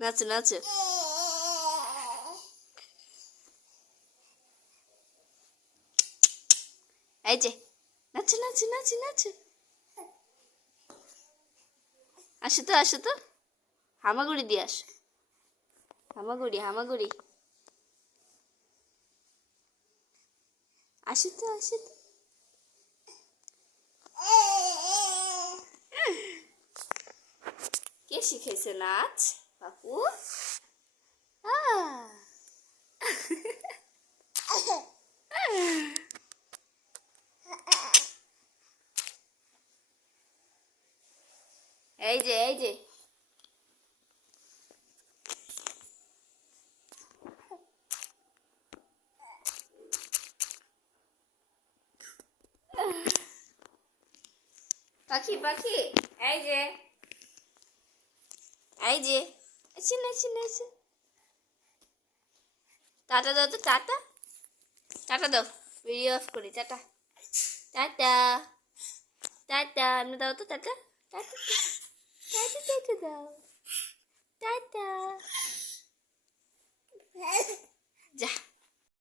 নাচো নাচো। এই যে নাচো নাচো নাচো নাচো। আসো তো আসো তো, হামাগুড়ি দিয়ে আসো। হামাগুড়ি হামাগুড়ি। আসো তো আসো তো। কে শিখাইছে নাচ বাপু? এই যে এই যে পাখি পাখি। এই যে এই যে এসে এসে এসে। টাটা দাও তো, টাটা টাটা দাও। ভিডিও অফ করি। Tata tata tata. আমি দাও তো টাটা টাটা টাটা টাটা দাও। টাটা যা।